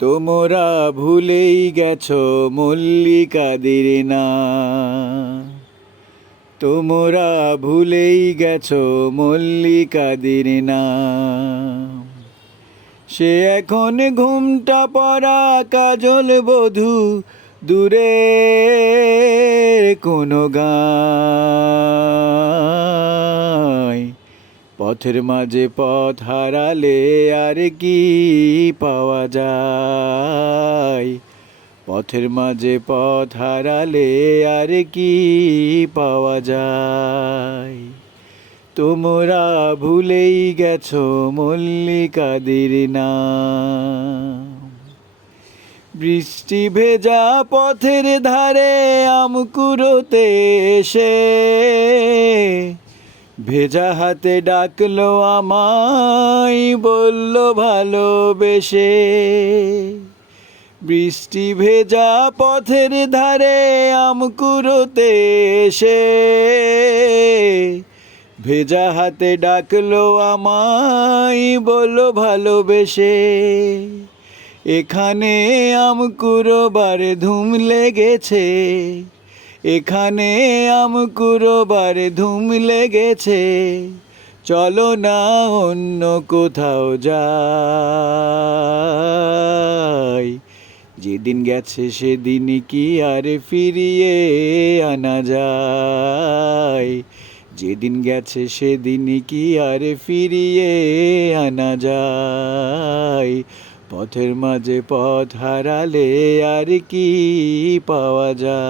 তোমরা ভুলেই গেছো মল্লিকাদের না, তোমরা ভুলেই গেছো মল্লিকাদের না। সে এখন ঘুমটা পড়া কাজল বধূ, দূরে কোনো গায়। পথের মাঝে পথ হারালে আর কি পাওয়া যায়, পথের মাঝে পথ হারালে আর কি পাওয়া যায়। তোমরা ভুলেই গেছো মল্লিকাদের নাম। বৃষ্টি ভেজা পথের ধারে আম কুড়োতে এসে ভেজা হাতে ডাকলো আমায়, বলল ভালোবেসে। বৃষ্টি ভেজা পথের ধারে আম কুড়োতে এসে ভেজা হাতে ডাকলো আমায়, বলল ভালোবেসে। এখানে আম কুড়োবার ধুম লেগেছে, এখানে আম কুড়োবার ধুম লেগেছে। চলো না অন্য কোথাও যাই। যেদিন গেছে সেদিন কি আর ফিরিয়ে আনা যায়, যেদিন গেছে সেদিন কি আর ফিরিয়ে আনা যায়। পথের মাঝে পথ হারালে আর কি পাওয়া যায়।